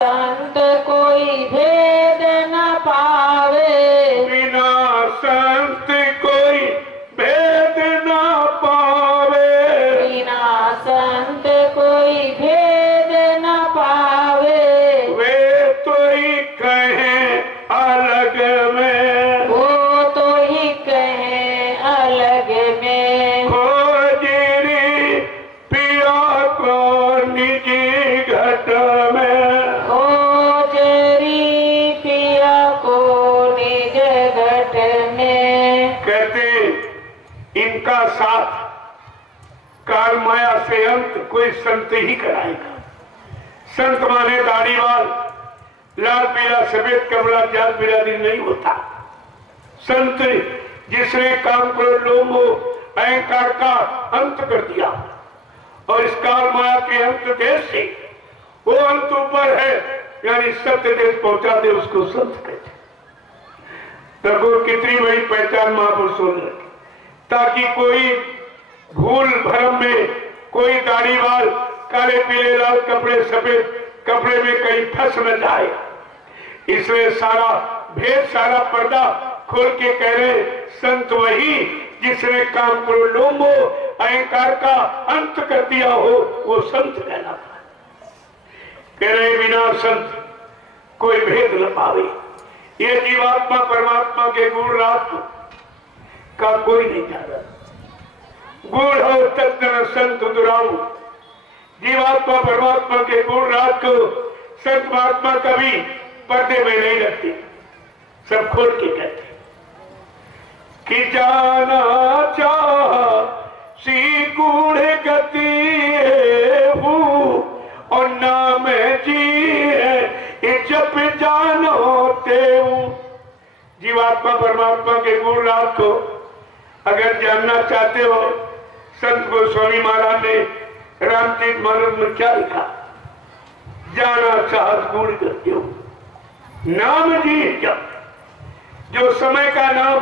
संत कोई भेद न पावे, बिना संत कोई भेद न पावे, बिना संत कोई भेद न पावे। वे तो ही कहें अलग में, वो तो ही कहे अलग में, खोजरी पिया को निजी घट में, खोजरी पिया को निज घट में। कहते इनका साथ काल माया से अंत कोई संत ही कराएगा। संत माने दाढ़ीवाल, लाल पीला सफेद कपड़ा जात बिरादरी नहीं होता। संत जिसने काम क्रोध लोभ अहंकार का अंत कर दिया और इस काल माया के अंत देश से वो अंत ऊपर है, यानी सत्य देश पहुंचा दे, उसको संत कहते। देखो कितनी बड़ी पहचान महापुरुषों ने, ताकि कोई भूल भरम में कोई दाढ़ीवाल काले पीले लाल कपड़े सफेद कपड़े में कहीं फंस न जाए। इसलिए सारा भेद सारा पर्दा खोल के कह रहे संत वही जिसने काम करो लोभ अहंकार का अंत कर दिया हो, वो संत कहलाता है। कह रहे बिना संत कोई भेद न पावे। ये जीवात्मा परमात्मा के गुण रात का कोई नहीं जाना। गुण हो तत्न संत दुराऊ। जीवात्मा परमात्मा के गुण रात को संत महात्मा कभी पर्दे में नहीं रखते, सब खोल के कहते कि जाना चाह सी गुण गति हूँ और नाम जी है जब जानो तेऊ। जीवात्मा परमात्मा के गुण रात को अगर जानना चाहते हो, संत गोस्वामी महाराज ने रामचरित मानस में क्या लिखा? जाना चाहत गुण करते हो नाम जी जब। जो समय का नाम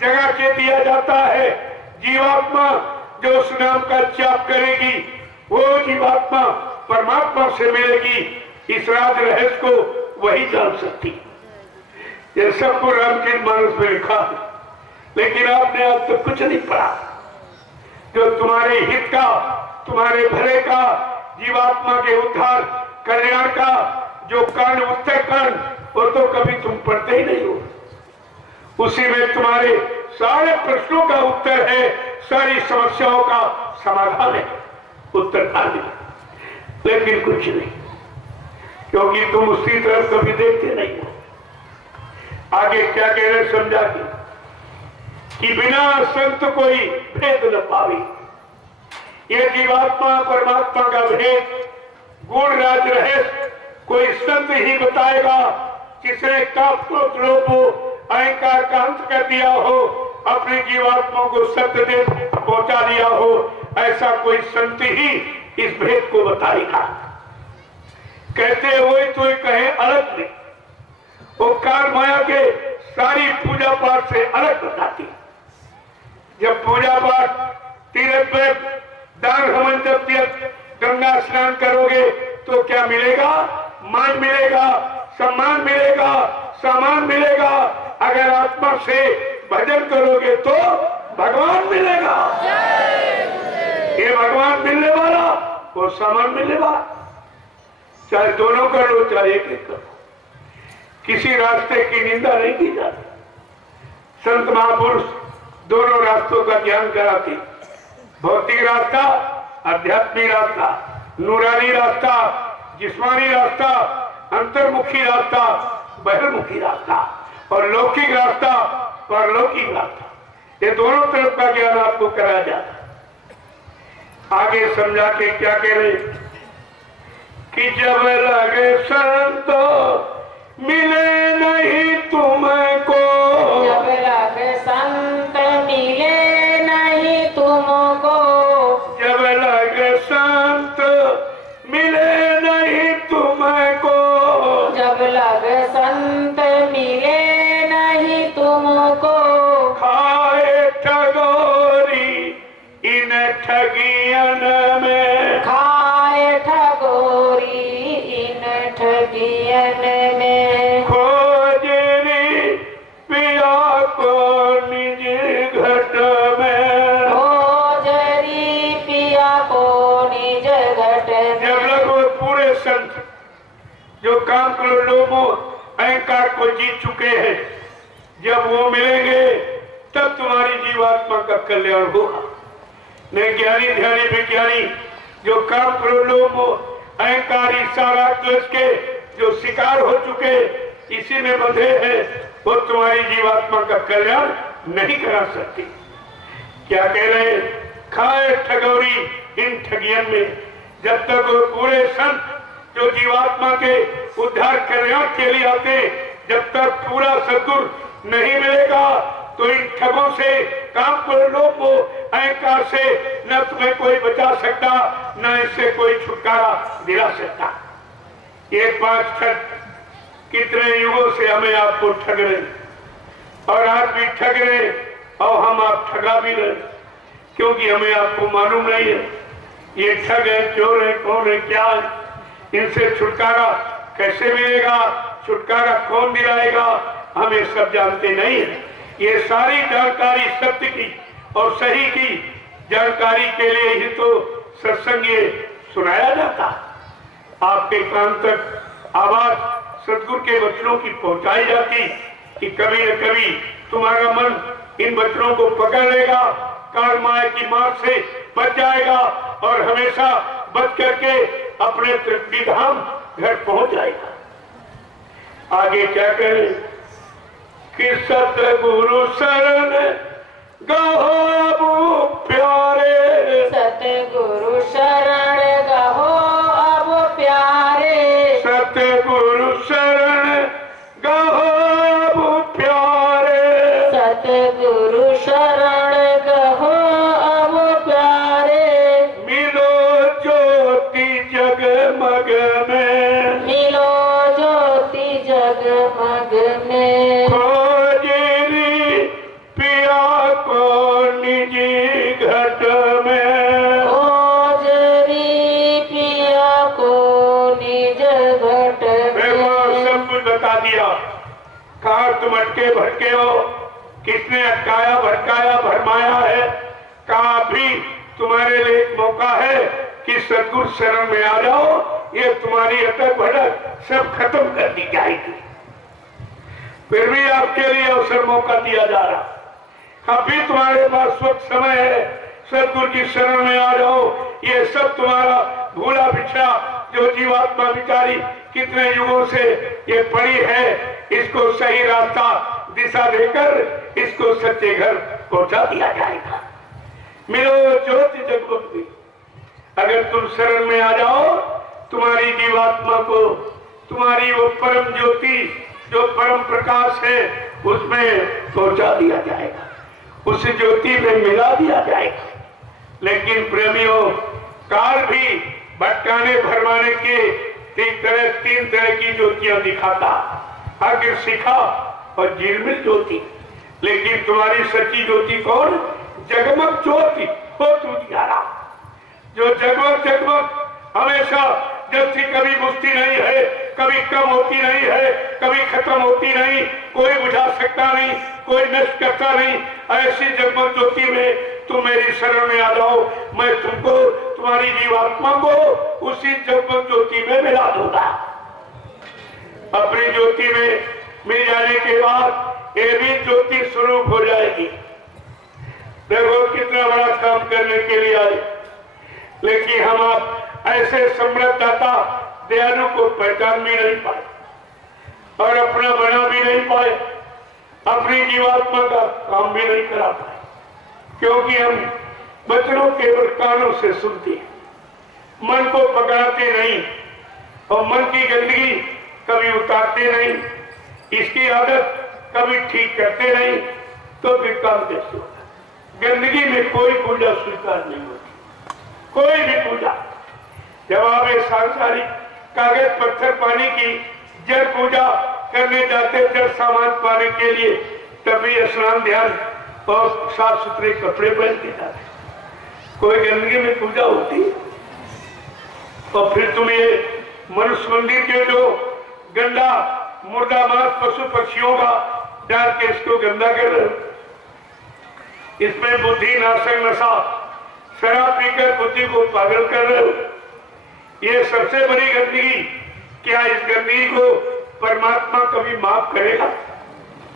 जगह के दिया जाता है, जीवात्मा जो उस नाम का जाप करेगी वो जीवात्मा परमात्मा से मिलेगी। इस राज रहस्य को वही जान सकती। ये सबको रामचरित मानस में लिखा है, लेकिन आपने आज तक कुछ नहीं पढ़ा। जो तुम्हारे हित का, तुम्हारे भले का, जीवात्मा के उद्धार कल्याण का जो कांड उत्तर कांड, वो तो कभी तुम पढ़ते ही नहीं हो। उसी में तुम्हारे सारे प्रश्नों का उत्तर है, सारी समस्याओं का समाधान है, उत्तर कांड में। लेकिन कुछ नहीं, क्योंकि तुम उसकी तरफ कभी देखते नहीं हो। आगे क्या कह रहे समझा कि बिना संत कोई भेद न पावे। ये जीवात्मा परमात्मा का भेद गुण राज रहस्य कोई संत ही बताएगा, जिसने काफ क्रोध लोभ अहंकार का अंत कर दिया हो, अपनी जीवात्मा को सत्य देश पहुंचा दिया हो। ऐसा कोई संत ही इस भेद को बताएगा। कहते हुए तो कहे अलग में, वो काल माया के सारी पूजा पाठ से अलग बताती। जब पूजा पाठ तीर्थ में दान हवन जब गंगा स्नान करोगे तो क्या मिलेगा? मान मिलेगा, सम्मान मिलेगा, सामान मिलेगा। अगर आत्मा से भजन करोगे तो भगवान मिलेगा। ये भगवान मिलने वाला, वो सामान मिलने वाला। चाहे दोनों कर लो, चाहे एक एक करो। किसी रास्ते की निंदा नहीं की जाती। संत महापुरुष दोनों रास्तों का ज्ञान कराते। भौतिक रास्ता, आध्यात्मिक रास्ता, नूरानी रास्ता, जिस्मानी रास्ता, अंतर्मुखी रास्ता, बहिर्मुखी रास्ता और लौकिक रास्ता, परलौकिक रास्ता। ये दोनों तरफ का ज्ञान आपको कराया जाता। आगे समझा के क्या कह रहे कि जब लगे संत मिले नहीं तुमको, जब लगे संत मिले नहीं तुमको, जब लगे संत मिले नहीं तुमको, जब लगे संत मिले नहीं तुमको, खाए ठगोरी इन ठगियन में, खाए ठगोरी इन ठगी ठगियन में खोजरी पिया को निज घट में, खोजरी पिया को निज घट जब में। लगभग पूरे संत जो काम करो लोगों अहंकार को जीत चुके हैं, जब वो मिलेंगे तब तुम्हारी जीवात्मा का कल्याण होगा। नहीं ज्ञानी ध्यानी विज्ञानी जो काम करो लोगों अहंकारी सारा क्लेश के जो शिकार हो चुके इसी में बंधे हैं, वो तुम्हारी जीवात्मा का कल्याण नहीं करा सकती। क्या कह रहे हैं? खाए ठगौरी इन ठगियन में। जब तक वो पूरे संत जो जीवात्मा के उद्धार कल्याण के लिए आते, जब तक पूरा सद्गुरु नहीं मिलेगा तो इन ठगों से काम कर लोगों अहंकार से न तुम्हें कोई बचा सकता, न इससे कोई छुटकारा दिला सकता। ये 5 ठग कितने युगों से हमें आपको ठग रहे और आज भी ठग रहे और हम आप ठगा भी रहे, क्योंकि हमें आपको मालूम नहीं है ये ठग है, चोर है, कौन है, क्या है। इनसे छुटकारा कैसे मिलेगा, छुटकारा कौन दिलाएगा, हम ये सब जानते नहीं है। ये सारी जानकारी सत्य की और सही की जानकारी के लिए ही तो सत्संग ये सुनाया जाता। आपके कान तक आवाज सतगुरु के वचनों की पहुंचाई जाती कि कभी न कभी तुम्हारा मन इन वचनों को पकड़ लेगा, काल माया की मार से बच जाएगा और हमेशा बच करके अपने तृप्ति धाम घर पहुंच जाएगा। आगे क्या करें कि सतगुरु शरण गहो प्यारे, सतगुरु शरण गहो अब प्यारे, सतगुरु शरण गहो अब प्यारे, सतगुरु शरण गहो अब प्यारे। मिलो ज्योति जगमग में, मिलो ज्योति जगमग में, खोजरी पिया को निजी घट में, खोजरी पिया को निज घट देखो में। सब कुछ बता दिया। कहा तुम अटके भटके हो, किसने अटकाया भटकाया भरमाया है। कहा भी तुम्हारे लिए एक मौका है कि सतगुरु शरण में आ जाओ, ये तुम्हारी अटक भटक सब खत्म कर दी जाएगी। फिर भी आपके लिए अवसर मौका दिया जा रहा। अभी तुम्हारे पास वक्त समय है, सतगुरु की शरण में आ जाओ। ये सब तुम्हारा भूला बिछड़ा जो जीवात्मा बिचारी कितने युगों से ये पड़ी है, इसको सही रास्ता दिशा देकर इसको सच्चे घर पहुंचा दिया जाएगा। मिलो ज्योति जगमग में, अगर तुम शरण में आ जाओ तुम्हारी जीवात्मा को तुम्हारी वो परम ज्योति जो परम प्रकाश है उसमें पहुंचा दिया जाएगा, उस ज्योति में मिला दिया जाएगा। लेकिन प्रेमियों, काल भी भटकाने भरमाने के 3 तरह की ज्योतियां दिखाता, आखिर शिखा और झिलमिल ज्योति। लेकिन तुम्हारी सच्ची ज्योति कौन? जगमग ज्योति हो तू दियारा, जो जगमग जगमग हमेशा जब से कभी बुझती नहीं है, कभी कम होती नहीं है, कभी खत्म होती नहीं, कोई बुझा सकता नहीं, कोई नष्ट करता नहीं। ऐसी जगमग ज्योति में तुम मेरी शरण में आ जाओ, मैं तुमको तुम्हारी जीवात्मा को उसी जगमग ज्योति में मिला दूंगा। अपनी ज्योति में मिल जाने के बाद ये भी ज्योति स्वरूप हो जाएगी। देखो कितना बड़ा काम करने के लिए आए, लेकिन हम आप ऐसे समृद्ध दाता दयालु को पहचान भी नहीं पाए और अपना बना भी नहीं पाए, अपनी जीवात्मा का काम भी नहीं करा पाए, क्योंकि हम वचनों केवल कानों से सुनते हैं, मन को पकड़ाते नहीं और मन की गंदगी कभी उतारते नहीं, इसकी आदत कभी ठीक करते नहीं, तो फिर काम कैसे होगा। गंदगी में कोई पूजा स्वीकार नहीं होती, कोई भी पूजा। जब आप एक सांसारिक कागज पत्थर पानी की जल पूजा करने जाते, जल सामान पाने के लिए, तभी स्नान ध्यान और साफ सुथरे कपड़े पहन के जाते। कोई गंदगी में पूजा होती है। और फिर तुम ये मनुष्य मंदिर के जो गंदा मुर्दा मांस पशु पक्षियों का डाल के इसको गंदा कर रहे हो। इसमें बुद्धि नाशक नशा शराब पीकर बुद्धि को पागल कर रहे हो। ये सबसे बड़ी गंदगी। क्या इस गंदगी को परमात्मा कभी माफ करेगा?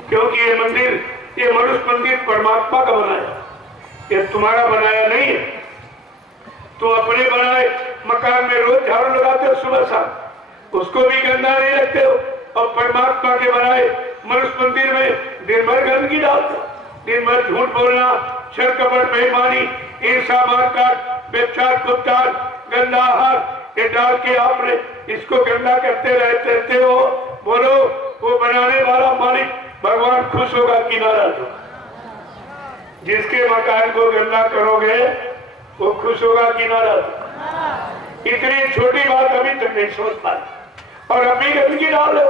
क्योंकि ये मंदिर, ये मनुष्य मंदिर परमात्मा का बनाया, ये तुम्हारा बनाया नहीं है। तो अपने बनाए मकान में रोज झाड़ू लगाते हो सुबह शाम, उसको भी गंदा नहीं रखते हो, और परमात्मा के बनाए मनुष्य मंदिर में दिन भर गंदगी डालते हो। दिन भर झूठ बोलना, छल कपट, बेईमानी, ईर्षा, मारकाट, व्यभिचार, कुत्तान, गंदा आहार, ये डाल के आपने इसको गंदा करते रहते हो। बोलो, वो बनाने वाला मालिक भगवान खुश होगा कि नाराज होगा? जिसके मकान को गंदा करोगे वो खुश होगा कि नाराज होगा? इतनी छोटी बात अभी तक नहीं सोच पाई, और अभी गंदगी डालो।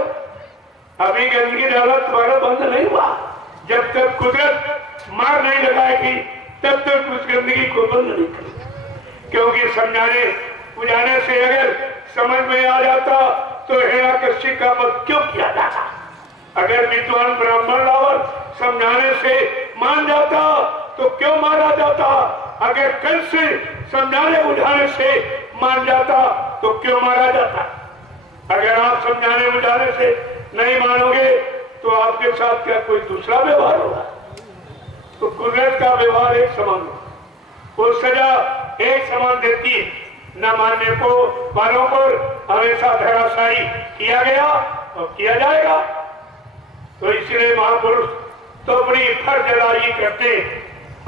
अभी गंदगी डाला तुम्हारा बंद नहीं हुआ। जब तक कुदरत मार नहीं लगाएगी तब तक उस गंदगी को बंद नहीं करेगी। क्योंकि समझाने बुझाने से अगर समझ में आ जाता तो हिरण्यकश्यप का वध क्यों किया जाता? अगर विद्वान ब्राह्मण रावण समझाने से मान जाता तो क्यों मारा जाता? अगर कंस से समझाने बुझाने से मान जाता तो क्यों मारा जाता? अगर आप समझाने बुझाने से नहीं मानोगे तो आपके साथ क्या कोई दूसरा व्यवहार होगा? तो कुदरत का व्यवहार एक समान होगा, वो सजा एक समान देती है। न मानने को वालों पर हमेशा धराशायी किया गया और किया जाएगा। तो इसलिए महापुरुष तो अपनी फर्ज अदायगी करते।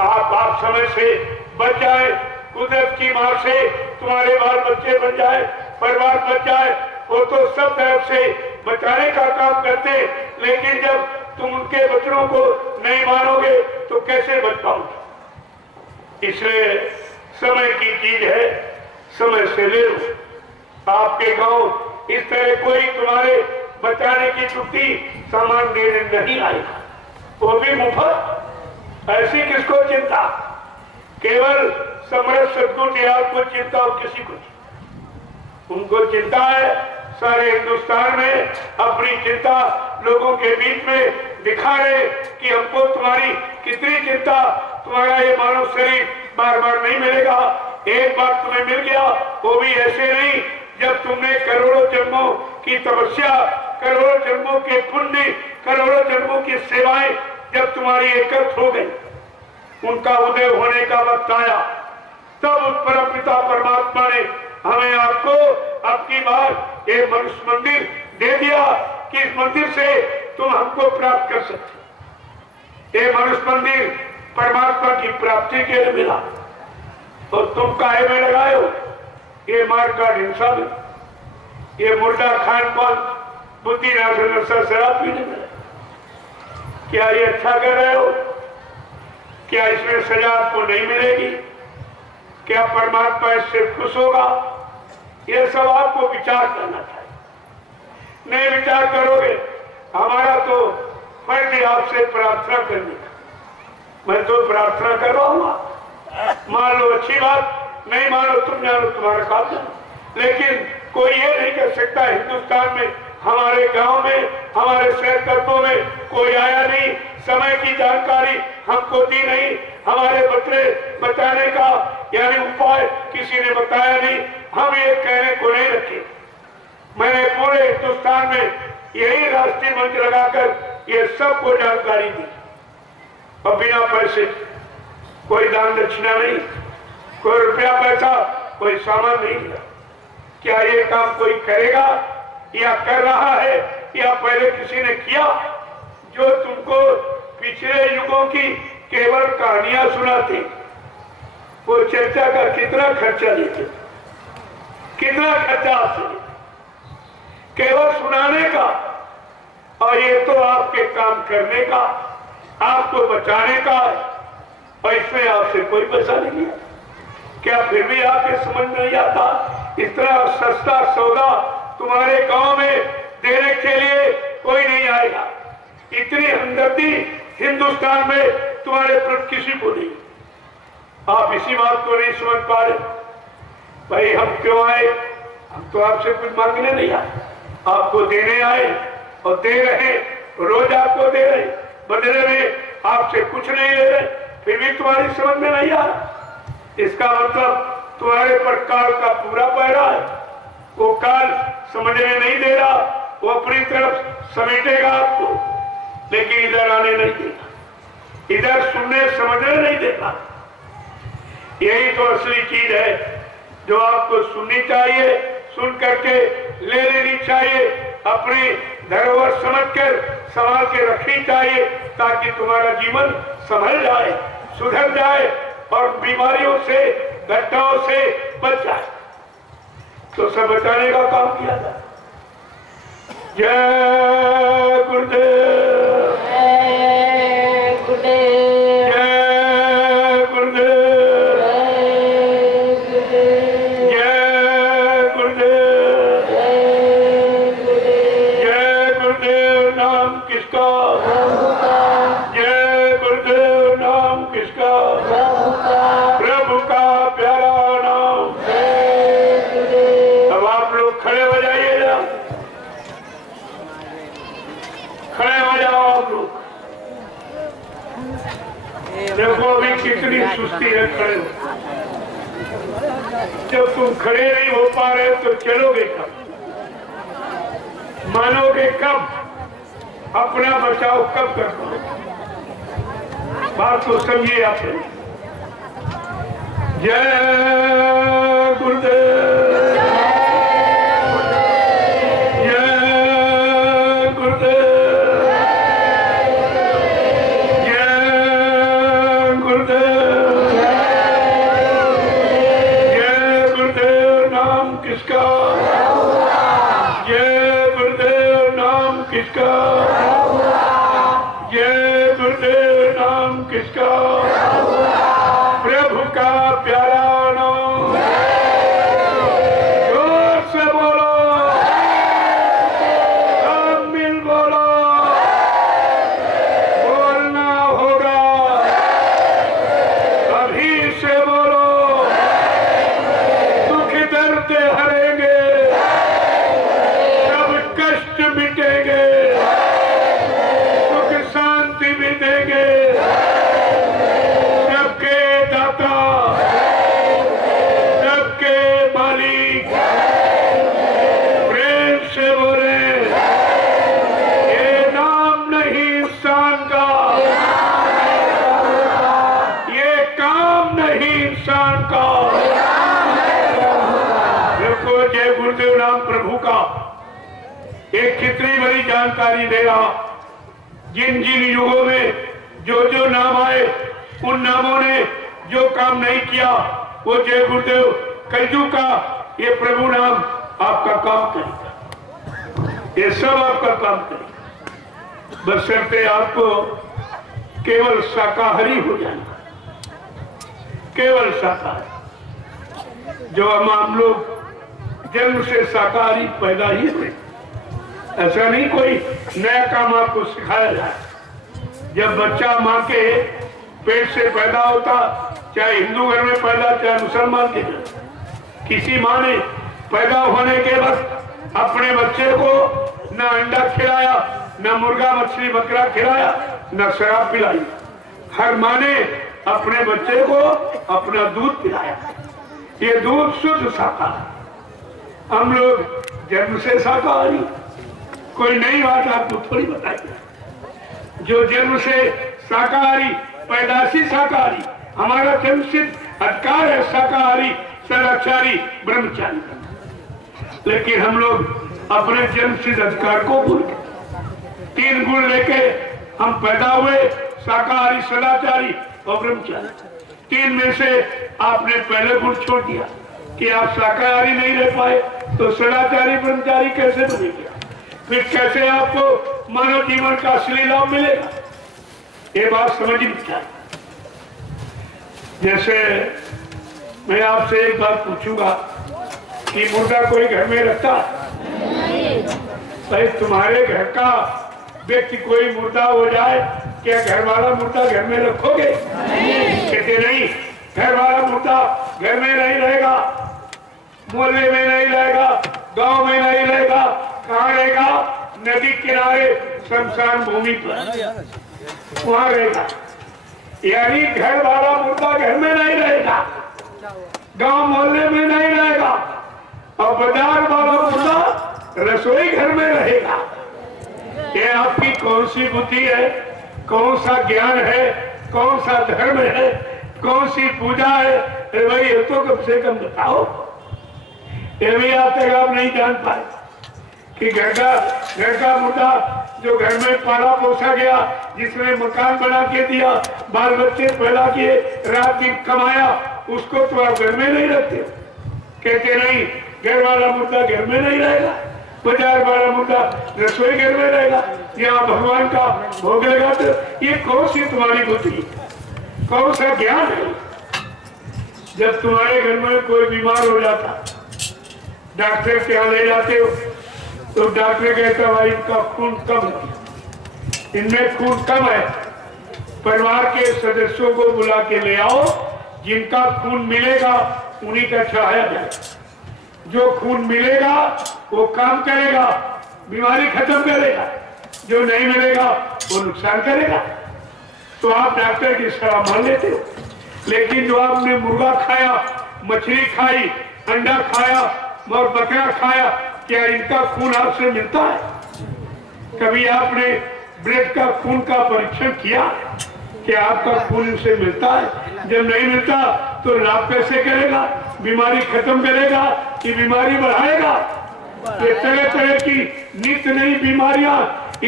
आप समय से बच जाए, कुदरत की मार से तुम्हारे बाल बच्चे बन जाए, परिवार बच जाए, वो तो सब तरफ से बचाने का काम करते। लेकिन जब तुम उनके वचनों को नहीं मानोगे तो कैसे बच पाओगे? इसलिए समय की चीज है, समय से ले लो। आपके गांव इस तरह कोई तुम्हारे बचाने की छुट्टी सामान देने नहीं आएगा, वो भी मुफ्त। ऐसी किसको चिंता? केवल समर्थ सदगुरु दयाल को चिंता और किसी को। उनको चिंता है सारे हिंदुस्तान में अपनी चिंता लोगों के बीच में दिखा रहे कि हमको तुम्हारी कितनी चिंता। तुम्हारा ये मानव शरीर बार बार नहीं मिलेगा, एक बार तुम्हें मिल गया, वो भी ऐसे नहीं। जब तुमने करोड़ों जन्मों की तपस्या, करोड़ों जन्मों के पुण्य, करोड़ों जन्मों की सेवाएं जब तुम्हारी एकत्र हो गई, उनका उदय होने का वक्त आया, तब उस परम पिता परमात्मा ने हमें आपको आपकी बार ये मनुष्य मंदिर दे दिया कि इस मंदिर से तुम हमको प्राप्त कर सकते। ये मनुष्य मंदिर परमात्मा की प्राप्ति के लिए मिला, तो तुम काहे में लगाए हो? ये मार का हिंसा में, ये मुर्दा खान पान, बुद्धि नशा, शराब पीने में, क्या ये अच्छा कर रहे हो? क्या इसमें सजा आपको नहीं मिलेगी? क्या परमात्मा इससे खुश होगा? ये सब आपको विचार करना चाहिए। नहीं विचार करोगे, हमारा तो फर्ज है आपसे प्रार्थना करने का। मैं तो प्रार्थना करवाऊंगा, मान लो अच्छी बात, नहीं मानो तुम जानो, तुम्हारा काम जानो। लेकिन कोई ये नहीं कर सकता हिंदुस्तान में, हमारे गांव में, हमारे शहर कस्बों में कोई आया नहीं, समय की जानकारी हमको दी नहीं, हमारे बच्चे बचाने का यानी उपाय किसी ने बताया नहीं, हम ये कहने को नहीं रखे। मैंने पूरे हिंदुस्तान में यही राष्ट्रीय मंच लगाकर ये सबको जानकारी दी, और बिना पैसे, कोई दान दक्षिणा नहीं, कोई रुपया पैसा, कोई सामान नहीं दिया। क्या ये काम कोई करेगा या कर रहा है या पहले किसी ने किया? जो तुमको पिछले युगों की केवल कहानियां सुनाती, वो चर्चा का कितना खर्चा लेते, कितना खर्चा आपसे, केवल सुनाने का, और ये तो आपके काम करने का, आपको बचाने का, और इसमें आपसे कोई पैसा नहीं है। क्या फिर भी आपके समझ में नहीं आता? इस तरह सस्ता सौदा तुम्हारे गांव में देने के लिए कोई नहीं आएगा। इतनी हमदर्दी हिंदुस्तान में तुम्हारे प्रति किसी को नहीं। आप इसी बात को नहीं समझ पा रहे। भाई हम क्यों आए? हम तो आपसे कुछ मांगने नहीं आए, आपको देने आए और दे रहे, रोज आपको दे रहे, बदले में आपसे कुछ नहीं ले रहे, फिर भी तुम्हारी समझ में नहीं आ रहा। इसका मतलब तुम्हारे पर काल का पूरा पहरा है। वो काल समझने नहीं दे रहा, वो अपनी तरफ समेटेगा आपको, लेकिन इधर आने नहीं देगा, इधर सुनने समझने नहीं देगा। यही तो असली चीज है जो आपको सुननी चाहिए, सुन करके ले लेनी चाहिए, अपनी धरोहर समझकर संभाल के रखनी चाहिए, ताकि तुम्हारा जीवन संभल जाए, सुधर जाए और बीमारियों से, घटनाओं से बच जाए। तो सब बचाने का काम किया जाए। जय गुरुदेव, जय गुरुदेव, जय गुरुदेव, जय गुरुदेव, जय गुरुदेव। नाम किसका? जय गुरुदेव। नाम किसका? प्रभु का प्यारा नाम। अब आप लोग खड़े हो जाइए, जरा खड़े हो जाओ आप लोग। देखो अभी कितनी सुस्ती है, खड़े हो। जब तुम खड़े नहीं हो पा रहे तो चलोगे कब? मानोगे कब? अपना बचाव कब कर पाओगे? बात तो समझिए आप। जय गुरुदेव, जय गुरुदेव, जय गुरुदेव, जय गुरुदेव। नाम किसका? जय गुरुदेव। नाम किसका? जय गुरुदेव। नाम किसका? प्रभु का प्यारा नाम। जोर से बोलो, सब मिल बोलो, बोलना होगा, अभी से बोलो। दुख दर्द हरेंगे, सब कष्ट मिटेंगे, सुख शांति भी देंगे। सबके दाता, सबके मालिक, प्रेम से बोले, ये नाम नहीं इंसान का, ये काम नहीं इंसान का। देखो जय गुरुदेव नाम प्रभु का एक कितनी बड़ी जानकारी दे रहा। जिन जिन युगों में जो जो नाम आए, उन नामों ने जो काम नहीं किया, वो जय गुरुदेव कलयुग का ये प्रभु नाम आपका काम करेगा। ये सब आपका काम करेगा, बशर्ते आपको केवल शाकाहारी हो जाना, केवल शाकाहारी। जो हम लोग जन्म से शाकाहारी पैदा ही हुए, ऐसा नहीं कोई नया काम आपको सिखाया जाए। जब बच्चा माँ के पेट से पैदा होता, चाहे हिंदू घर में पैदा, चाहे मुसलमान के घर, किसी माँ ने पैदा होने के वक्त अपने बच्चे को न अंडा खिलाया, न मुर्गा मछली बकरा खिलाया, न शराब पिलाई। हर माँ ने अपने बच्चे को अपना दूध पिलाया। ये दूध शुद्ध शाकाहारी। हम लोग जन्म से शाकाहारी, कोई नई बात आपको थोड़ी बताई। जो जन्म से शाकाहारी, पैदाशी शाकाहारी, हमारा जन्मसिद्ध अधिकार है शाकाहारी, सदाचारी, ब्रह्मचारी। लेकिन हम लोग अपने जन्मसिद्ध अधिकार को भूल गए। 3 गुण लेके हम पैदा हुए, शाकाहारी, सदाचारी और ब्रह्मचारी। 3 में से आपने पहले गुण छोड़ दिया कि आप शाकाहारी नहीं रह पाए, तो सदाचारी ब्रह्मचारी कैसे बनेगा? फिर कैसे आपको मानव जीवन का असली लाभ मिलेगा? ये बात समझनी चाहिए। जैसे मैं आपसे एक बात पूछूंगा कि मुर्दा कोई घर में रखता है? भाई तुम्हारे घर का व्यक्ति कोई मुर्दा हो जाए, क्या घर वाला मुर्दा घर में रखोगे? कहते नहीं, घर वाला मुर्दा घर में नहीं रहेगा, मोहल्ले में नहीं रहेगा, गांव में नहीं रहेगा, कहाँ रहेगा? नदी किनारे शमशान भूमि पर वहां रहेगा। यानी घर वाला मुर्दा घर में नहीं रहेगा, गांव मोहल्ले में नहीं रहेगा, और बाजार वाला मुर्दा रसोई घर में रहेगा। ये आपकी कौन सी बुद्धि है, कौन सा ज्ञान है, कौन सा धर्म है, कौन सी पूजा है? भाई ये तो कम से कम बताओ। ये भी आज तक आप नहीं जान पाए कि घर का मुर्दा जो घर में पाला पोसा गया, जिसने मकान बना के दिया, बाल बच्चे पैदा किए, रात दिन कमाया, उसको तो आप घर में नहीं रखते। कहते नहीं, घर वाला मुर्दा घर में नहीं रहेगा, बाजार वाला मुर्दा रसोई घर में रहेगा, यहाँ भगवान का भोग लगा। तो ये कौन सी तुम्हारी बुद्धि, कौन सा ज्ञान है? जब तुम्हारे घर में कोई बीमार हो जाता, डॉक्टर के यहाँ ले जाते हो, तो डॉक्टर कहता भाई इनका खून कम है, इनमें खून कम है, परिवार के सदस्यों को बुला के ले आओ, जिनका खून मिलेगा उन्हीं का चढ़ाया जाए। जो खून मिलेगा वो काम करेगा, बीमारी खत्म करेगा, जो नहीं मिलेगा वो नुकसान करेगा। तो आप डॉक्टर की सलाह मान लेते हो, लेकिन जो आपने मुर्गा खाया, मछली खाई, अंडा खाया और बकरा खाया, क्या इनका खून आपसे मिलता है? कभी आपने ब्लड का खून का परीक्षण किया? क्या आपका खून इनसे मिलता है? जब नहीं मिलता तो लाभ कैसे करेगा? बीमारी खत्म करेगा कि बीमारी बढ़ाएगा? ये तरह तरह की नित्य नई बीमारियां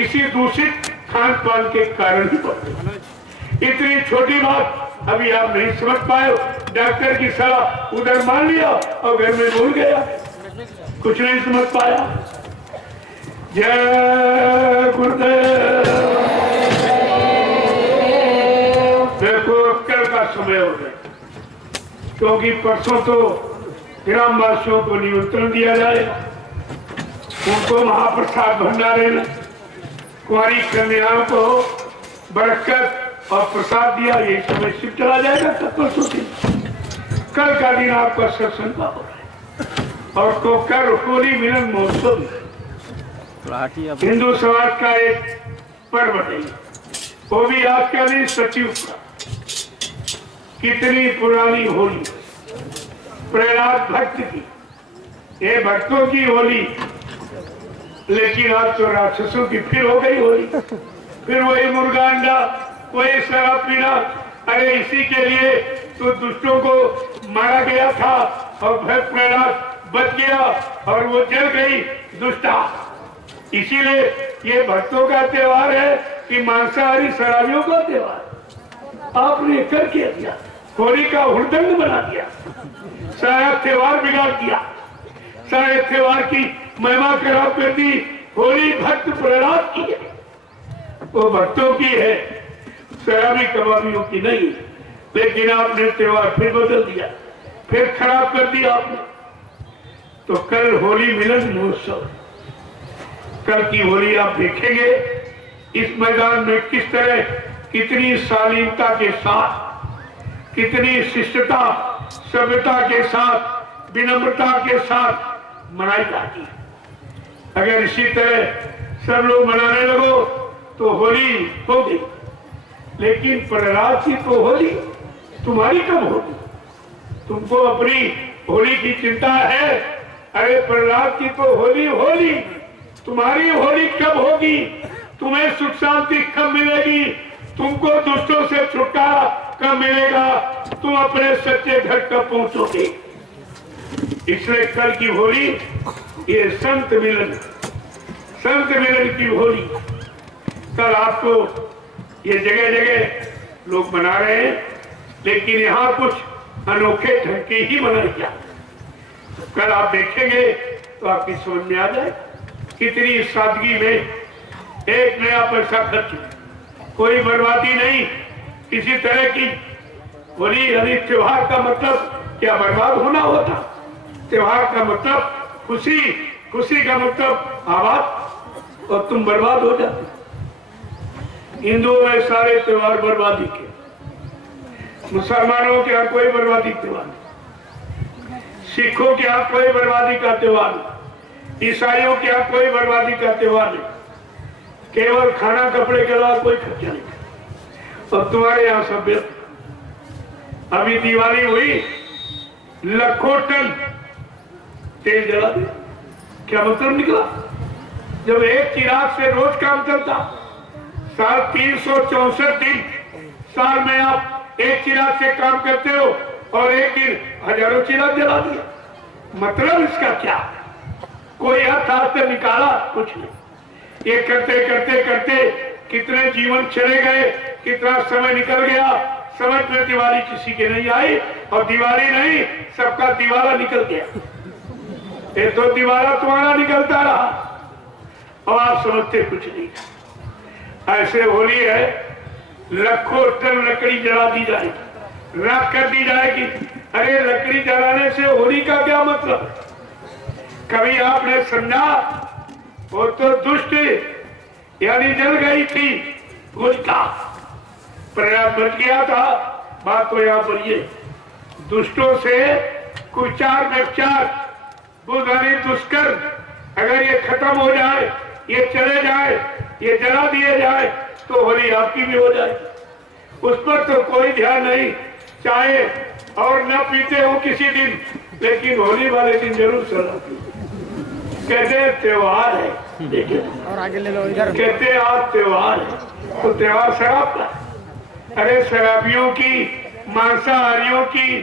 इसी दूषित खान पान के कारण ही बढ़ती। इतनी छोटी बात अभी आप नहीं समझ पाए, डॉक्टर की सलाह उधर मान लिया और घर में भूल गया, कुछ नहीं समझ पाया। जय गुरुदेव। देखो कल का समय हो गया, क्योंकि परसों तो ग्रामवासियों को निमंत्रण दिया जाएगा, उनको महाप्रसाद भंडारे में कुंवारी कन्याओं को बरकत और प्रसाद दिया। ये समय शिव चला जाएगा तब परसों दिन। कल का दिन आपका सत्संग का हो रहा है, और तो कल होली मिलन महोत्सव हिंदू समाज का एक पर्व है, वो भी आज का दिन सचिव का। कितनी पुरानी होली, प्रहलाद भक्त की, ये भक्तों की होली, लेकिन आज तो राक्षसों की फिर हो गई होली। फिर वही मुर्गा अंडा, वही शराब पीना। अरे इसी के लिए तो दुष्टों को मारा गया था और प्रहलाद बच गया और वो जल गई दुष्टा। इसीलिए ये भक्तों का त्योहार है कि मांसाहारी शराबियों का त्योहार। आपने करके दिया, होली का हुड़दंग बना दिया, सारा त्योहार बिगाड़ दिया, सारे त्योहार की महिमा खराब कर दी। होली भक्त प्रहलाद की है, वो भक्तों की है, शराबी कबाबियों की नहीं। लेकिन आपने त्योहार फिर बदल दिया, फिर खराब कर दिया आपने। तो कल होली मिलन महोत्सव, कल की होली आप देखेंगे इस मैदान में किस तरह, कितनी शालीनता के साथ, कितनी शिष्टता सभ्यता के साथ, विनम्रता के साथ मनाई जाती है। अगर इसी तरह सब लोग मनाने लगो तो होली होगी, लेकिन प्रहलाद की तो होली तुम्हारी कब होगी? तुमको अपनी होली की चिंता है। अरे प्रहलाद की तो होली होली, तुम्हारी होली कब होगी? तुम्हें सुख शांति कब मिलेगी? तुमको दुष्टों से छुटकारा कब मिलेगा? तुम अपने सच्चे घर कब पहुंचोगे? इसलिए कल की होली ये संत मिलन की होली। कल आपको ये जगह जगह लोग मना रहे हैं, लेकिन यहाँ कुछ अनोखे ढंग के ही मनाए जाते। कल आप देखेंगे तो आपकी समझ में आ जाए कितनी सादगी में एक नया पैसा खर्च, कोई बर्बादी नहीं किसी तरह की। होली यानी त्योहार का मतलब क्या बर्बाद होना होता? त्योहार का मतलब खुशी, खुशी का मतलब आबाद, और तुम बर्बाद हो जाते। हिंदुओं में सारे त्योहार बर्बादी के, मुसलमानों के यहाँ कोई बर्बादी त्योहार नहीं, सिखों के यहाँ कोई बर्बादी का त्योहार नहीं, ईसाइयों के यहाँ कोई बर्बादी का त्योहार नहीं, केवल खाना कपड़े के अलावा कोई खर्चा नहीं। और तुम्हारे यहाँ सब अभी दिवाली हुई, लाखों टन तेल जला दिया। क्या मतलब निकला? जब एक चिराग से रोज काम चलता, साल 364 दिन साल में आप एक चिराग से काम करते हो और एक दिन हजारों चिराग जला दिया। मतलब इसका क्या? कोई अर्थ आज तक निकाला कुछ नहीं। ये करते करते करते कितने जीवन चले गए, कितना समय निकल गया। समझ में दिवाली किसी के नहीं आई, और दिवाली नहीं, सबका दिवाला निकल गया। ये तो दिवाला तुम्हारा निकलता रहा और आप समझते कुछ नहीं। ऐसे होली है, लाखों टन लकड़ी जला दी जाएगी, राख कर दी जाएगी। अरे लकड़ी जलाने से होली का क्या मतलब? कभी आपने समझा? वो तो दुष्ट यानी जल गई थी होलिका, परिणाम बच गया था। बात तो यहाँ पर ये, दुष्टों से कुचार व्यवचार बुधानी दुष्कर्म अगर ये खत्म हो जाए, ये चले जाए, ये जला दिए जाए, तो होली आपकी भी हो जाए। उस पर तो कोई ध्यान नहीं, चाहे और न पीते हो किसी दिन, लेकिन होली वाले दिन जरूर शराब कहते त्योहार है। देखिए और आगे ले लो इधर, कहते आज त्योहार है, तो त्योहार शराब का। अरे शराबियों की, मांसाहारियों की,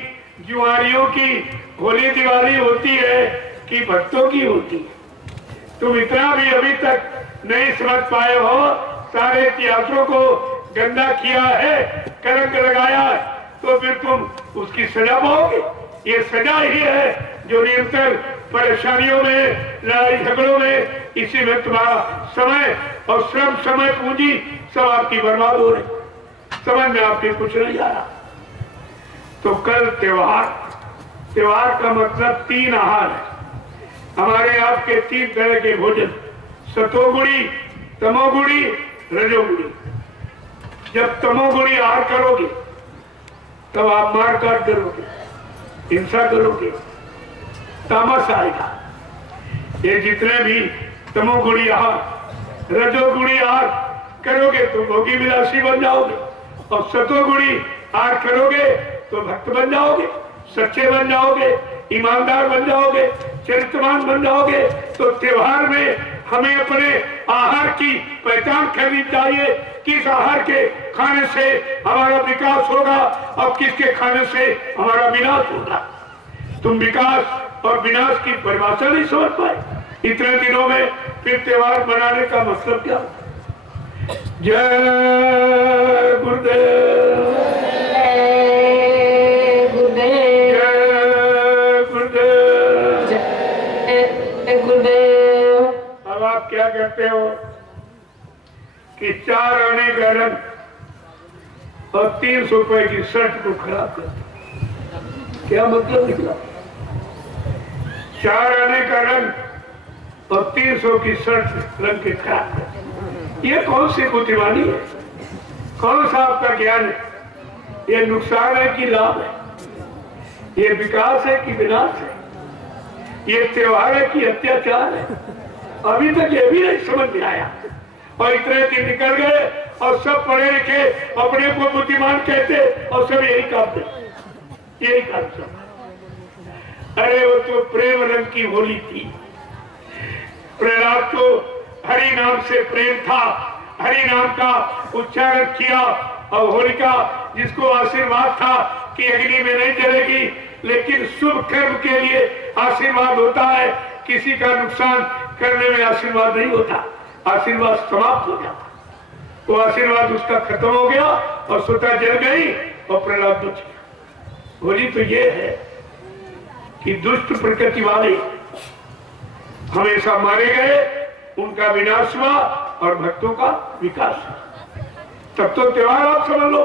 जुआरियों की होली दिवाली होती है कि भक्तों की होती है? तुम इतना भी अभी तक नहीं समझ पाए हो। सारे इतिहासों को गंदा किया है, कलंक लगाया है, तो फिर तुम उसकी सजा पाओगे। ये सजा ही है जो निरंतर परेशानियों में, लड़ाई झगड़ों में, इसी में तुम्हारा समय और श्रम, समय पूंजी सब आपकी बर्बाद हो रही। समझ में आपके कुछ नहीं आ रहा। तो कल त्योहार, त्योहार का मतलब 3 आहार है। हमारे आपके 3 तरह के भोजन, सतोगुणी, तमोगुणी, रजोगुणी। जब तमोगुणी आहार करोगे तब आप मारकाट करोगे, हिंसा करोगे, तामस आएगा। ये जितने भी तमोगुणी आहार, रजोगुणी आहार करोगे तो भोगी विलासी बन जाओगे, और सतोगुणी आहार करोगे तो भक्त बन जाओगे, सच्चे बन जाओगे, ईमानदार बन जाओगे, चरित्रवान बन जाओगे। तो त्योहार में हमें अपने आहार की पहचान करनी चाहिए। किस आहार के खाने से हमारा विकास होगा और किसके खाने से हमारा विनाश होगा। तुम विकास और विनाश की परिभाषा नहीं समझ पाए इतने दिनों में, फिर त्योहार मनाने का मतलब क्या? जय गुरुदेव, अब आप क्या कहते हो कि 4 आने का रंग और 300 रुपए की शर्ट को खराब कर, क्या मतलब निकला? 4 आने का रंग और 300 की शर्ट रंग के खराब कर, ये कौन सी बुद्धिमानी है? कौन सा आपका ज्ञान है? ये नुकसान है कि लाभ है? ये विकास है कि विनाश है? ये त्योहार है कि अत्याचार है? अभी तक ये भी नहीं समझ में आया। और इतने दिन निकल गए और सब पढ़े लिखे अपने को बुद्धिमान कहते और सब यही काम करते, यही काम सब। अरे वो तो प्रेम रंग की होली थी। प्रहलाद को हरि नाम से प्रेम था, हरि नाम का उच्चारण किया, और होलिका जिसको आशीर्वाद था कि अग्नि में नहीं जलेगी, लेकिन शुभ कर्म के लिए आशीर्वाद होता है, किसी का नुकसान करने में आशीर्वाद नहीं होता, आशीर्वाद समाप्त हो जाता। वो आशीर्वाद उसका खत्म हो गया और स्वतः जल गई और प्रहलाद बच गया। होली तो ये है कि दुष्ट प्रकृति वाले हमेशा मारे गए, उनका विनाश हुआ और भक्तों का विकास हुआ। तब तो त्योहार आप समझ लो।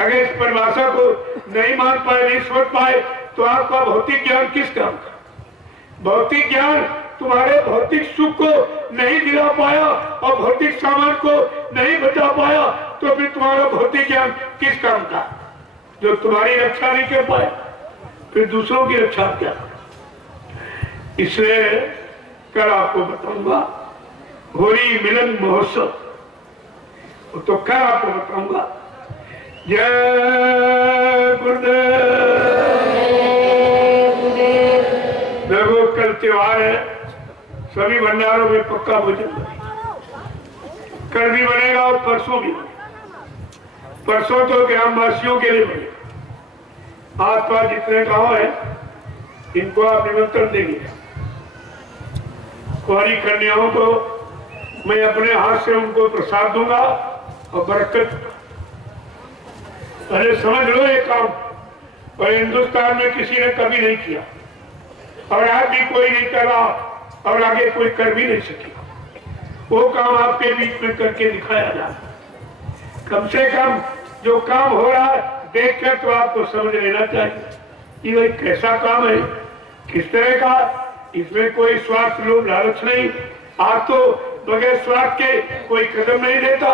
अगर इस परिभाषा को नहीं मान पाए, नहीं समझ पाए, तो आपका भौतिक ज्ञान किस काम का? भौतिक ज्ञान तुम्हारे भौतिक सुख को नहीं दिला पाया और भौतिक सामान को नहीं बचा पाया, तो फिर तुम्हारा भौतिक ज्ञान किस काम का? जो तुम्हारी रक्षा नहीं कर पाए, फिर दूसरों की रक्षा क्या? इसलिए कल आपको बताऊंगा होली मिलन महोत्सव, तो कल आपको बताऊंगा। जय गुरुदेव। देखो कल त्योहार है, सभी भंडारों में पक्का भोजन बनेगा, कल भी बनेगा और परसों भी बनेगा। परसों तो ग्रामवासियों के लिए बनेगा, आस पास जितने गांव है इनको आप निमंत्रण देंगे। कुंवारी कन्याओं को मैं अपने हाथ से उनको प्रसाद दूंगा और बरकत। अरे समझ लो ये काम, और हिंदुस्तान में किसी ने कभी नहीं किया और आज भी कोई नहीं कर रहा और आगे कोई कर भी नहीं सकेगा। वो काम आपके बीच में करके दिखाया जाए। कम से कम जो काम हो रहा है देखकर तो आपको समझ लेना चाहिए कि भाई कैसा काम है, किस तरह का, इसमें कोई स्वार्थ लोभ लालच नहीं। आज तो बगैर स्वार्थ के कोई कदम नहीं देता।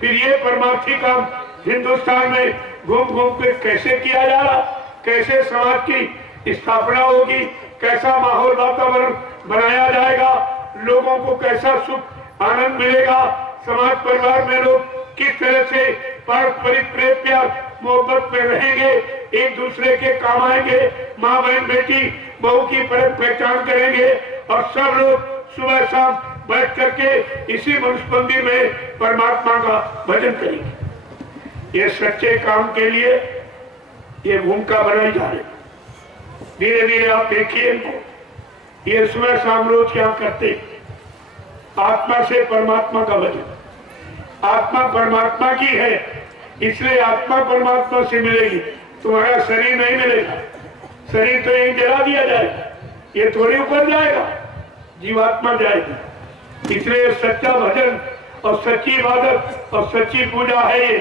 फिर ये परमार्थी काम हिंदुस्तान में घूम घूम के कैसे किया जा रहा, कैसे समाज की स्थापना होगी, कैसा माहौल वातावरण बनाया जाएगा, लोगों को कैसा सुख आनंद मिलेगा, समाज परिवार में लोग किस तरह से पारस्परिक प्रेम प्यार मोहब्बत में रहेंगे, एक दूसरे के काम आएंगे, माँ बहन बेटी बहू की पहचान करेंगे और सब लोग सुबह शाम बैठ करके इसी मनुष्य मंदिर में परमात्मा का भजन करेंगे। ये सच्चे काम के लिए ये भूमिका बनाई जा रही। धीरे धीरे आप देखिए इनको, ये सुबह शाम रोज क्या करते, आत्मा से परमात्मा का भजन। आत्मा परमात्मा की है, इसलिए आत्मा परमात्मा से मिलेगी, तुम्हारा शरीर नहीं मिलेगा। शरीर तो यही जला दिया जाएगा, ये थोड़ी ऊपर जाएगा, जीवात्मा जाएगी। इसलिए सच्चा भजन और सच्ची इबादत और सच्ची पूजा है ये,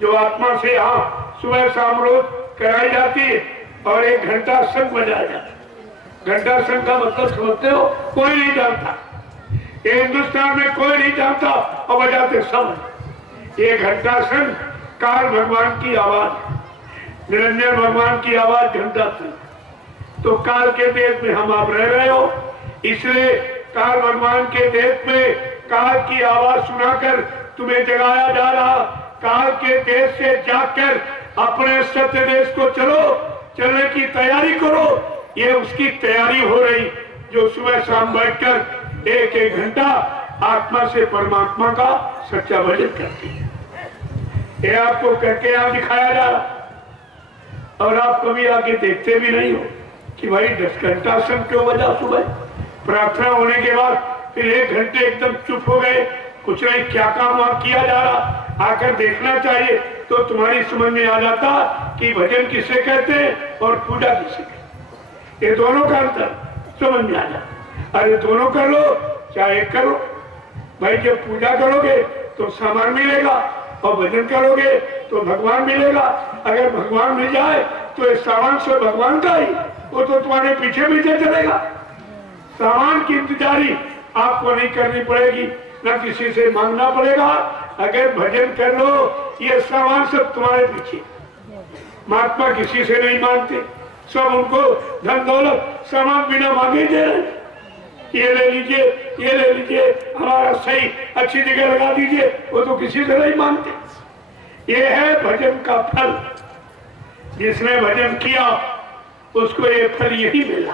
जो आत्मा से यहाँ सुबह शाम रोज कराई जाती है। और 1 घंटा शंख बजाया जाता है। घंटा शंख का मतलब समझते हो? कोई नहीं जानता, ये हिंदुस्तान में कोई नहीं जानता और बजाते सब। ये घंटा शंख काल भगवान की आवाज, निरंजन भगवान की आवाज घंटा शंख। तो काल के देश में हम आप रह रहे हो, इसलिए काल भगवान के देश में काल की आवाज सुनाकर तुम्हें जगाया जा रहा। काल के देश से जाकर अपने सत्य देश को चलो, चलने की तैयारी करो। ये उसकी तैयारी हो रही, जो सुबह शाम बैठकर 1-1 घंटा आत्मा से परमात्मा का सच्चा भजन करती है। ये आपको करके यहाँ दिखाया जा रहा। और आप कभी आके देखते भी नहीं हो कि भाई 10 घंटा शंख क्यों बजा सुबह, प्रार्थना होने के बाद फिर 1 घंटे एकदम चुप हो गए, कुछ नहीं, क्या काम वहां किया जा रहा। आकर देखना चाहिए तो तुम्हारी समझ में आ जाता कि भजन किसे कहते हैं और पूजा किसे कहते हैं। ये दोनों का अंतर समझ में आ जाता। अरे दोनों कर लो, चाहे एक करो भाई। जब पूजा करोगे तो सामान मिलेगा और भजन करोगे तो भगवान मिलेगा। अगर भगवान मिल जाए तो इस सामान से भगवान का ही, वो तो तुम्हारे पीछे पीछे चलेगा। सामान की इंतजारी आपको नहीं करनी पड़ेगी, न किसी से मांगना पड़ेगा। अगर भजन कर लो, ये सामान सब तुम्हारे पीछे। महात्मा किसी से नहीं मांगते, सब उनको धन दौलत सामान बिना मांगे दे रहे। ये ले लीजिए, ये ले लीजिए, हमारा सही अच्छी जगह लगा दीजिए, वो तो किसी से नहीं मांगते। ये है भजन का फल। जिसने भजन किया उसको ये फल यही मिला।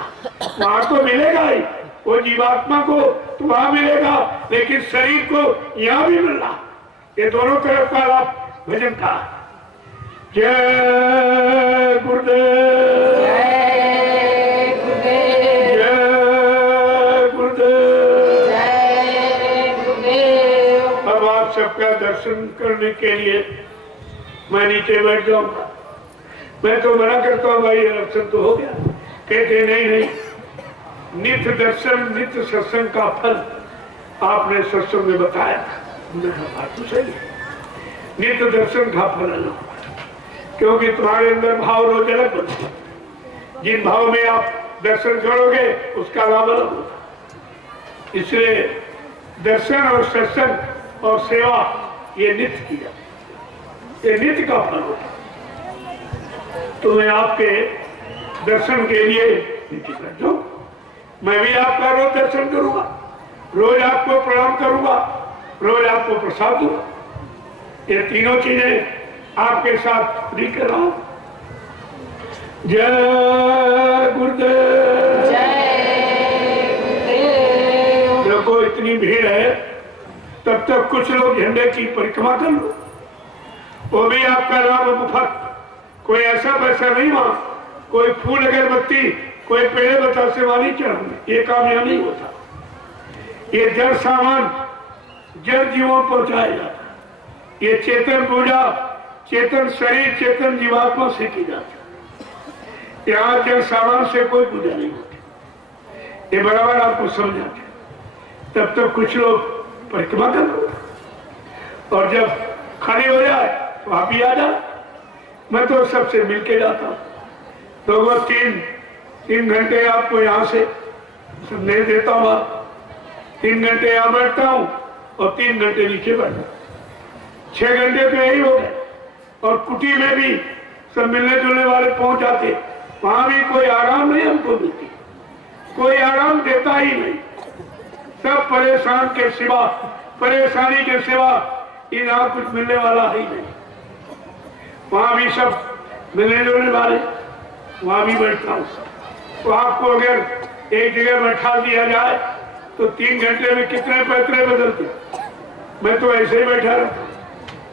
वहां तो मिलेगा ही, वो जीवात्मा को तो वहां मिलेगा, लेकिन शरीर को यहाँ भी मिल रहा। ये दोनों तरफ का लाभ भजन का। जय गुरुदेव, जय गुरुदेव, जय गुरुदेव, जय गुरुदेव। अब आप सबका दर्शन करने के लिए मैं नीचे बैठ जाऊंगा। मैं तो मना करता हूँ भाई, दर्शन तो हो गया। कहते नहीं, नित्य दर्शन नित्य सत्संग का फल आपने सत्संग में बताया था। बात तो सही है, नित्य दर्शन का फल अलग, क्योंकि तुम्हारे अंदर भाव रोज अलग बनते। जिन भाव में आप दर्शन करोगे उसका लाभ अलग होगा। इसलिए दर्शन और सत्संग और सेवा ये नित्य की जाती, ये नित्य का फल होता। तो मैं आपके दर्शन के लिए नीचे बैठो। मैं भी आपका रोज दर्शन करूंगा, रोज आपको प्रणाम करूंगा, रोज आपको प्रसाद दूंगा। ये तीनों चीजें आपके साथ भी कर रहा हूं। जय गुरुदेव। देखो इतनी भीड़ है, तब तक कुछ लोग झंडे की परिक्रमा कर लो, वो भी आपका लाभ मुफ्त। कोई ऐसा पैसा नहीं वहां, कोई फूल अगरबत्ती, कोई पेड़ बतासे वाली चढ़ाने, ये काम यहाँ नहीं होता। ये जल सामान जल जीवों पहुंचाया जाता है। ये चेतन पूजा चेतन शरीर चेतन जीवात्मा से की जाती है। यहाँ जल सामान से कोई पूजा नहीं होती। ये बराबर आपको समझाते। तब तक कुछ लोग परिक्रमा कर लो, और जब खाली हो जाए तो आप ही आ जाओ। मैं तो सबसे मिलके जाता हूँ। तो वो तीन घंटे आपको यहाँ से संदेश देता हूँ। 3 घंटे यहाँ बैठता हूँ और 3 घंटे नीचे बैठता हूँ। 6 घंटे तो यही हो गए। और कुटी में भी सब मिलने जुलने वाले पहुंच जाते, वहां भी कोई आराम नहीं हमको मिलती, कोई आराम देता ही नहीं। सब परेशान के सिवा, परेशानी के सिवा यहाँ कुछ मिलने वाला ही नहीं। वहां भी सब मिलने जुलने वाले, वहां भी बैठता हूँ। तो आपको अगर एक जगह बैठा दिया जाए तो 3 घंटे में कितने पैतरे बदलते। मैं तो ऐसे ही बैठा रहता।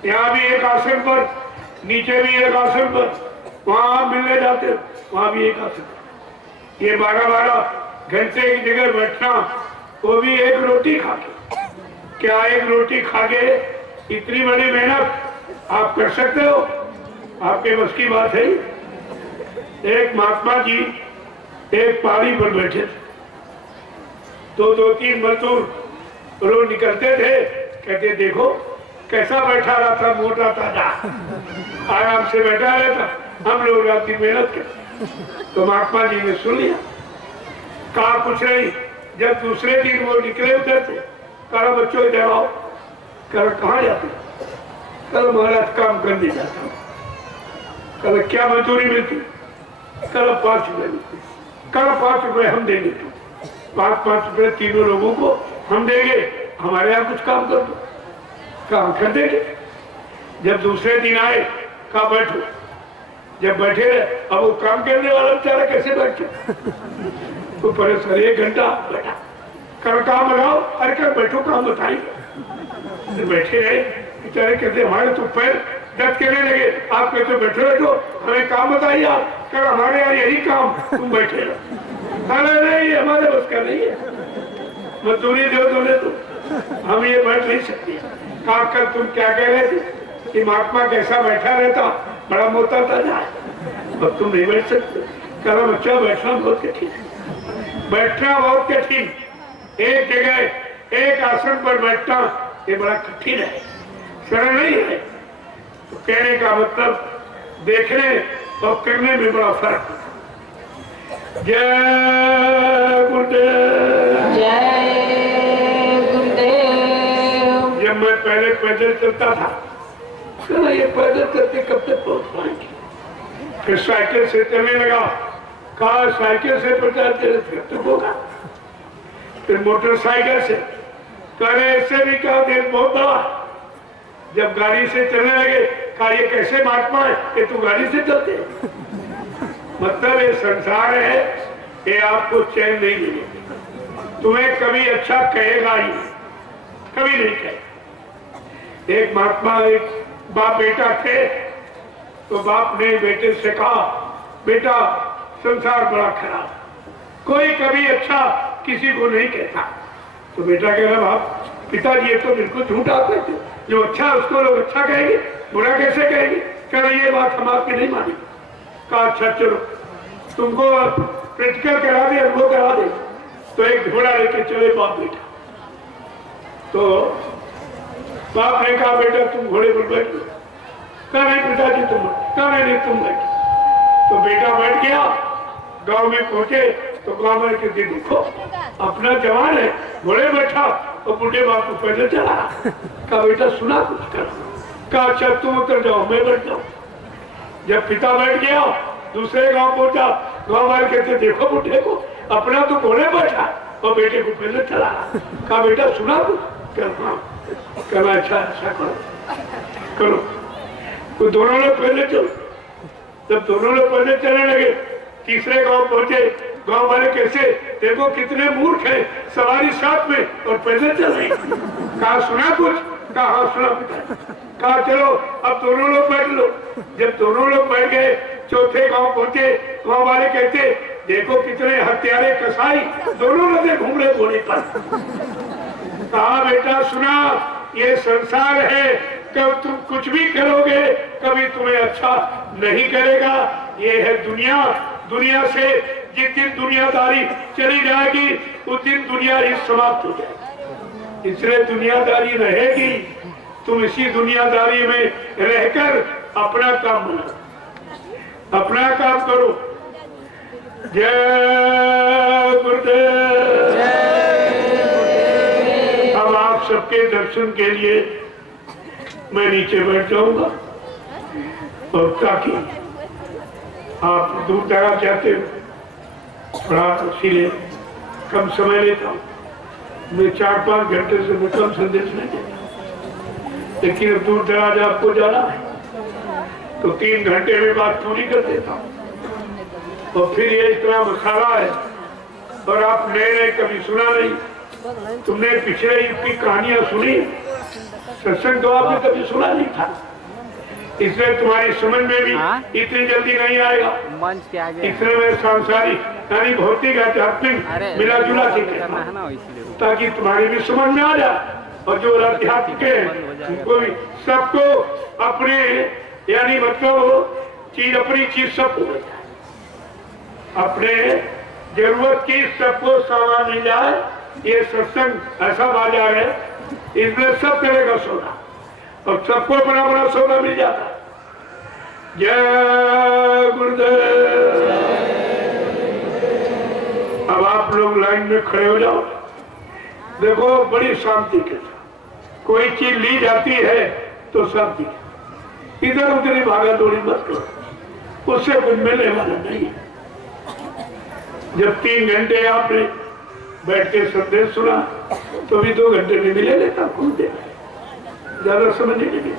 यहाँ भी एक आसन पर, नीचे भी एक आसन पर, वहां आप मिलने जाते, वहां भी एक आसन पर। ये 12-12 घंटे की जगह बैठना, वो भी एक रोटी खा के। क्या एक रोटी खा के इतनी बड़ी मेहनत आप कर सकते हो? आपके बस की बात है? एक महात्मा जी एक पहाड़ी पर बैठे थे, तो 2-3 मजदूर रोज निकलते थे, कहते देखो कैसा बैठा रहा था, मोटा ताजा, आराम से बैठा रहता, हम लोग रात की मेहनत करते। तो महात्मा जी ने सुन लिया, कहा कुछ नहीं। जब दूसरे दिन वो निकले उधर से, कहा बच्चों इधर आओ। कहा कहाँ जाते? कल महाराज काम करने जाता हूँ। कल क्या मजदूरी मिलती? कल 5 रुपए मिलती। कल 5 रुपए हम देंगे, तुम 5-5 रुपए तीनों लोगों को हम देंगे, हमारे यहाँ कुछ काम कर दो। काम कर देंगे। जब दूसरे दिन आए, कहा बैठो। जब बैठे रहे, अब वो काम करने वाला बेचारा कैसे बैठे? तो परेशान 1 घंटा बैठा, कर काम लगाओ, अरे कर बैठो काम बताएंगे। बैठे रहे बेचारे, कहते हमारे तो पैर दर्द करने लगे, आप कहते बैठो बैठो हमें काम बताइए आप। कर हमारे यहाँ यही काम, तुम बैठे रहो। अरे नहीं हमारे बस का नहीं है, मजदूरी दो दोने तो हम ये बैठ नहीं सकते। कहा कल तुम क्या कह रहे थे कि महात्मा कैसा बैठा रहता, बड़ा मोटा था जाए, अब तुम नहीं बैठ सकते। कहा बच्चा बैठना बहुत कठिन है, बैठना बहुत कठिन। एक जगह एक आसन पर बैठना ये बड़ा कठिन है, सरल नहीं है। तो कहने का मतलब देखने और करने में बड़ा फर्क है। जय गुरुदेव। जब मैं पहले पैदल चलता था, तो ये पैदल करके कब तक पहुंच पाएंगे? फिर साइकिल से चलने लगा, कहा साइकिल से प्रचार चले तक होगा। फिर मोटरसाइकिल से, करे इससे भी कहा देर बहुत बड़ा। जब गाड़ी से चलने लगे, कहा ये कैसे महात्मा है, ये तो गाड़ी से चलते हैं। मतलब ये संसार है, ये आपको चैन नहीं देगा, तुम्हें कभी अच्छा कहेगा ही नहीं, कभी नहीं कहेगा। एक महात्मा, एक बाप बेटा थे, तो बाप ने बेटे से कहा बेटा संसार बड़ा खराब, कोई कभी अच्छा किसी को नहीं कहता। तो बेटा कह रहा बाप, पिताजी ये तो बिल्कुल झूठ आप कहते, जो अच्छा उसको लोग अच्छा कहेंगे, बुरा कैसे कहेंगे? कह रहे ये बात हम आपकी नहीं मानी। कहा अच्छा चलो तुमको प्रैक्टिकल करा दे, अनुभव करा दे। तो एक घोड़ा लेके चले बाप बेटा। तो बाप ने कहा बेटा तुम घोड़े पर बैठ गए। कहा नहीं पिताजी तुम, कहा नहीं तुम बैठ। तो बेटा बैठ गया। गांव में पहुंचे तो गांव में कहते देखो अपना जवान है, घोड़े बैठा और बूढ़े बाप को पैदल चला। कहा बेटा सुना कुछ कर। कहा अच्छा तुम उतर जाओ, मैं बैठ जाऊं। जब पिता बैठ गया, दूसरे गांव पहुंचा, गांव वाले कहते देखो बूढ़े को अपना तो कोने बैठा और बेटे को पहले चला। कहा बेटा सुना तू? कहना अच्छा ऐसा करो तो दोनों लोग पहले चलो। जब दोनों लोग पहले चलने लगे, तीसरे गांव पहुंचे। गांव वाले कैसे, देखो कितने मूर्ख हैं, सवारी साथ में और पैदल चल रही। कहा सुना कुछ? कहा हाँ सुना पिता। कहा चलो अब दोनों लोग बैठ लो। जब दोनों लोग बैठ गए, चौथे गांव पहुंचे। गांव वाले कहते देखो कितने हत्यारे कसाई दोनों लोग घूम रहे घोड़े पर। कहा बेटा सुना, ये संसार है, कब तुम कुछ भी करोगे कभी तुम्हें अच्छा नहीं करेगा। ये है दुनिया, दुनिया से जिस दिन दुनियादारी चली जाएगी उस दिन दुनिया ही समाप्त हो जाएगी। इसलिए दुनियादारी रहेगी, तुम इसी दुनियादारी में रहकर अपना काम बनाओ, अपना काम करो। जय गुरुदेव। अब आप सबके दर्शन के लिए मैं नीचे बैठ जाऊंगा और ताकि आप दूर दराज जाते हो थोड़ा, इसीलिए कम समय लेता हूँ। मैं 4-5 घंटे से मैं कम संदेश नहीं देता, लेकिन अब दूर दराज आपको जाना है तो 3 घंटे में बात पूरी कर देता हूँ। और फिर ये इतना मसाला है और आप नए कभी सुना नहीं। तुमने पिछले युग की कहानियां सुनी, सत्संग तो आपने कभी सुना नहीं था, इसलिए तुम्हारी समझ में भी इतनी जल्दी नहीं आएगा। इसलिए मैं सांसारिक यानी भौतिक आध्यात्मिक मिला जुला सीखा ताकि तुम्हारी भी समझ में आ जाए। और जो आध्यात्मिक है उनको भी, सबको अपने यानी मतलब चीज अपनी चीज सबको मिल जाए, अपने जरूरत की सबको सामान मिल जाए। ये सत्संग ऐसा बाजार है, इसमें सब तरह का सौदा और सबको अपना अपना सौदा मिल जाता है। जय गुरुदेव। अब आप लोग लाइन में खड़े हो जाओ। देखो बड़ी शांति के साथ कोई चीज ली जाती है तो शांति, इधर उधर भागा दौड़ी मत करो, उससे कुछ मिलने वाला नहीं है। जब 3 घंटे आपने बैठ के संदेश सुना तो भी 2 घंटे में मिले लेता, खुद ज्यादा समझ नहीं मिले।